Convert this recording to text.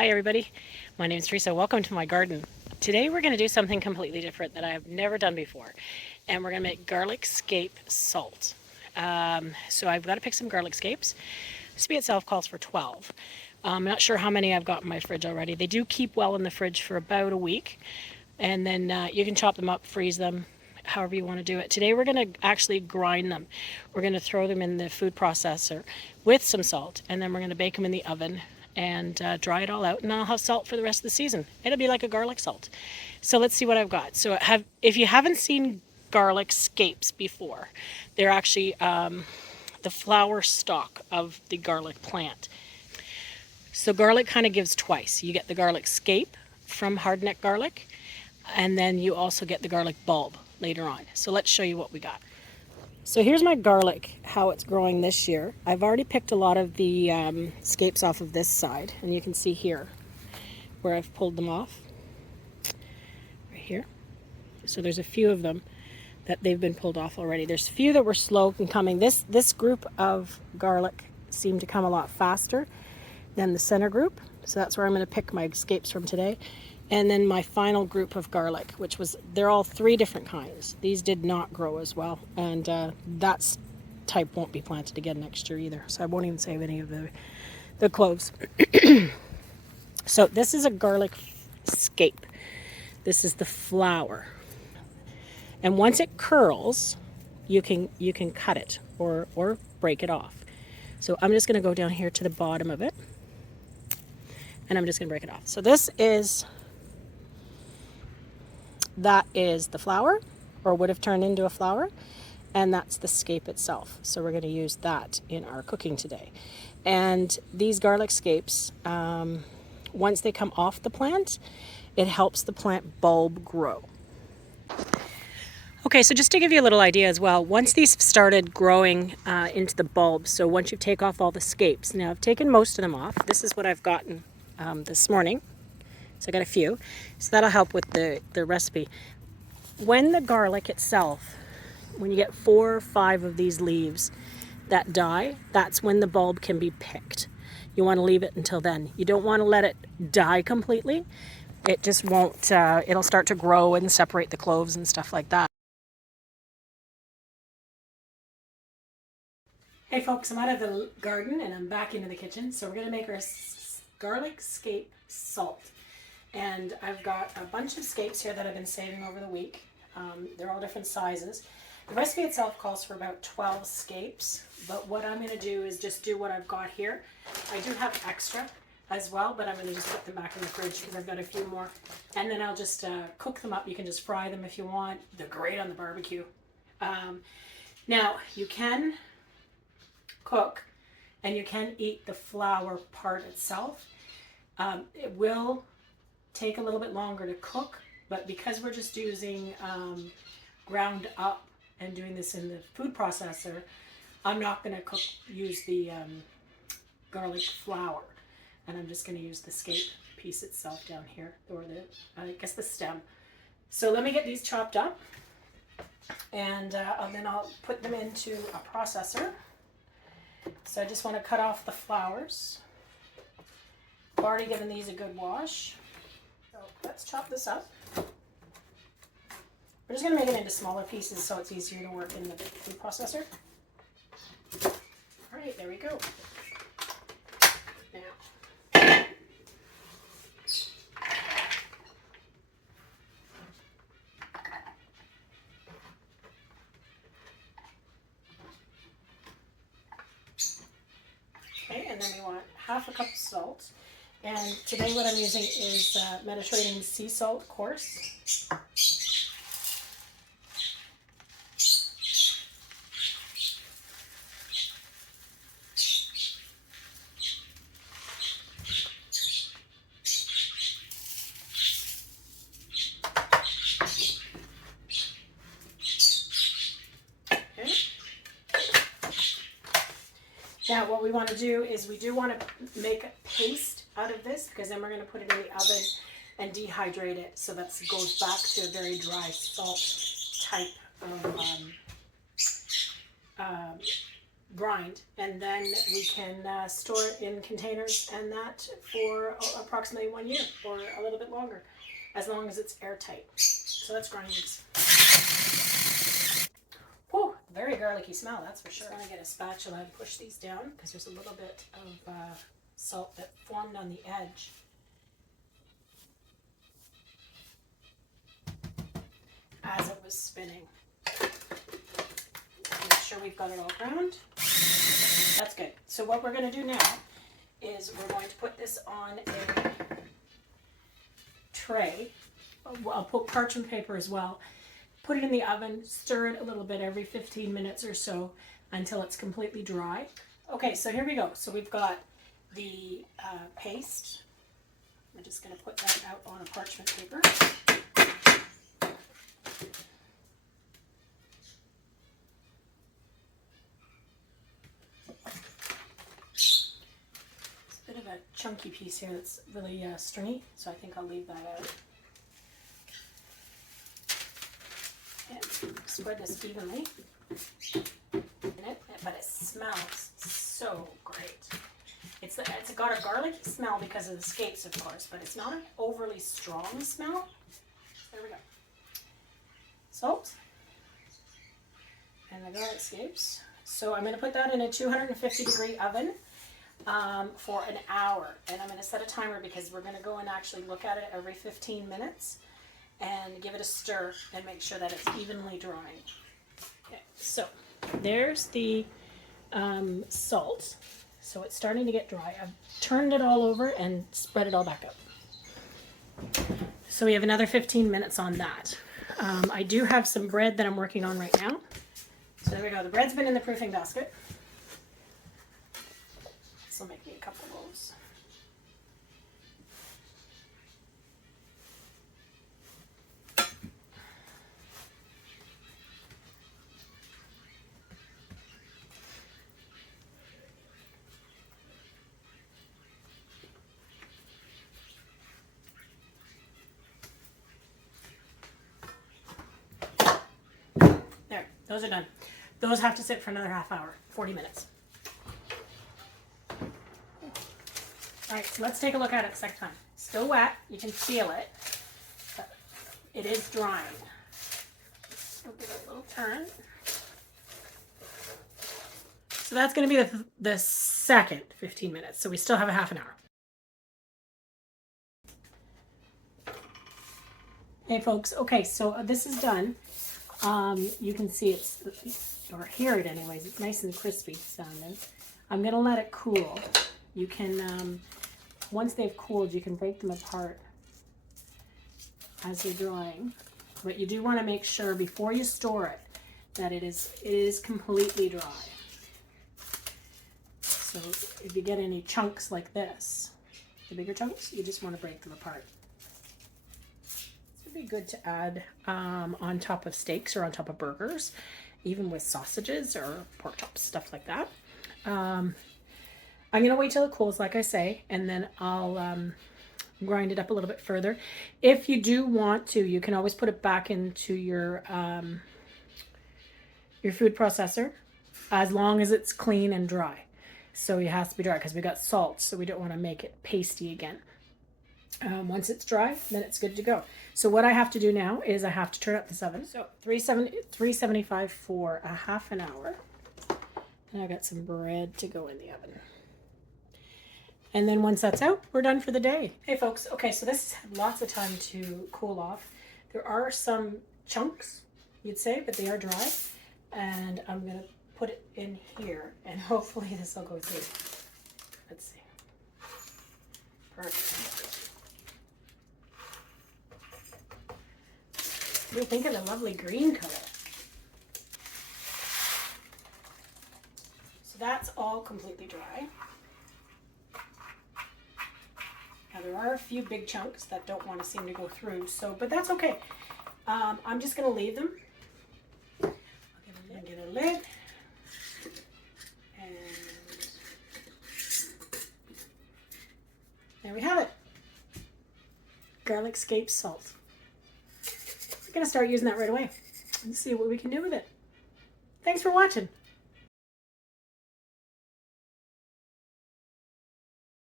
Hi everybody, my name is Teresa. Welcome to my garden. Today we're going to do something completely different that I have never done before, and we're going to make garlic scape salt. So I've got to pick some garlic scapes. The recipe itself calls for 12. I'm not sure how many I've got in my fridge already. They do keep well in the fridge for about a week, and then you can chop them up, freeze them, however you want to do it. Today we're going to actually grind them. We're going to throw them in the food processor with some salt, and then we're going to bake them in the oven and dry it all out, and I'll have salt for the rest of the season. It'll be like a garlic salt. So let's see what I've got. So if you haven't seen garlic scapes before, they're actually the flower stalk of the garlic plant. So garlic kind of gives twice. You get the garlic scape from hardneck garlic, and then you also get the garlic bulb later on. So let's show you what we got. So here's my garlic, how it's growing this year. I've already picked a lot of the scapes off of this side, and you can see here where I've pulled them off, right here. So there's a few of them that they've been pulled off already. There's a few that were slow in coming. This group of garlic seemed to come a lot faster than the center group, so that's where I'm going to pick my scapes from today. And then my final group of garlic, which was, they're all 3 different kinds. These did not grow as well, and that type won't be planted again next year either, so I won't even save any of the cloves. So this is a garlic scape. This is the flower, and once it curls, you can cut it or break it off. So I'm just going to go down here to the bottom of it, and I'm just going to break it off. So that is the flower, or would have turned into a flower, and that's the scape itself. So we're going to use that in our cooking today. And these garlic scapes, once they come off the plant, it helps the plant bulb grow. Okay, so just to give you a little idea as well, once these started growing into the bulb, so once you take off all the scapes, now I've taken most of them off. This is what I've gotten this morning. So I got a few, so that'll help with the recipe. When the garlic itself, when you get 4 or 5 of these leaves that die, that's when the bulb can be picked. You want to leave it until then. You don't want to let it die completely. It just won't, it'll start to grow and separate the cloves and stuff like that. Hey folks, I'm out of the garden and I'm back into the kitchen. So we're going to make our garlic scape salt. And I've got a bunch of scapes here that I've been saving over the week. They're all different sizes. The recipe itself calls for about 12 scapes, but what I'm going to do is just do what I've got here. I do have extra as well, but I'm going to just put them back in the fridge because I've got a few more. And then I'll just cook them up. You can just fry them if you want. They're great on the barbecue. Now, you can cook and you can eat the flower part itself. It will take a little bit longer to cook, but because we're just using ground up and doing this in the food processor, I'm not going to use the garlic flower, and I'm just going to use the scape piece itself down here, or I guess the stem. So let me get these chopped up, and then I'll put them into a processor. So I just want to cut off the flowers. I've already given these a good wash. So let's chop this up. We're just going to make it into smaller pieces so it's easier to work in the food processor. All right, there we go. Now, okay, and then we want half a cup of salt. And today what I'm using is Mediterranean sea salt coarse. Okay. Now what we want to do is we do want to make a paste out of this, because then we're going to put it in the oven and dehydrate it so that it goes back to a very dry salt type of grind, and then we can store it in containers and that for approximately 1 year or a little bit longer, as long as it's airtight. So let's grind these. Whew, very garlicky smell, that's for sure. I'm going to get a spatula and push these down because there's a little bit of salt that formed on the edge. As it was spinning. Make sure we've got it all browned. That's good. So what we're going to do now is we're going to put this on a tray. I'll put parchment paper as well. Put it in the oven, stir it a little bit every 15 minutes or so until it's completely dry. Okay, so here we go. So we've got the paste. I'm just going to put that out on a parchment paper. A chunky piece here that's really stringy, so I think I'll leave that out. And spread this evenly in it, but it smells so great. It's got a garlicky smell because of the scapes, of course, but it's not an overly strong smell. There we go. Salt and the garlic scapes. So I'm going to put that in a 250-degree oven for an hour, and I'm going to set a timer because we're going to go and actually look at it every 15 minutes and give it a stir and make sure that it's evenly drying. Okay, so there's the salt. So it's starting to get dry. I've turned it all over and spread it all back up. So we have another 15 minutes on that. I do have some bread that I'm working on right now. So there we go. The bread's been in the proofing basket. This will make me a couple of loaves. There, those are done. Those have to sit for another half hour, 40 minutes. All right, so let's take a look at it a second time. Still wet, you can feel it, but it is drying. We'll give it a little turn. So that's going to be the second 15 minutes, so we still have a half an hour. Hey folks, okay, so this is done. You can see it's, or hear it anyways, it's nice and crispy sounding. I'm going to let it cool. You can, once they've cooled, you can break them apart as they're drying. But you do want to make sure before you store it that it is completely dry. So if you get any chunks like this, the bigger chunks, you just want to break them apart. This would be good to add on top of steaks or on top of burgers, even with sausages or pork chops, stuff like that. I'm going to wait till it cools, like I say, and then I'll grind it up a little bit further. If you do want to, you can always put it back into your food processor, as long as it's clean and dry. So it has to be dry because we got salt, so we don't want to make it pasty again. Once it's dry, then it's good to go. So what I have to do now is I have to turn up this oven. So 375 for a half an hour. And I got some bread to go in the oven. And then once that's out, we're done for the day. Hey folks, okay, so this has had lots of time to cool off. There are some chunks, you'd say, but they are dry. And I'm gonna put it in here, and hopefully this will go through. Let's see. Perfect. What do you think of the lovely green color? So that's all completely dry. Now there are a few big chunks that don't want to seem to go through, so but that's okay. I'm just going to leave them. I'll get a lid, and there we have it. Garlic scape salt. We're going to start using that right away and see what we can do with it. Thanks for watching.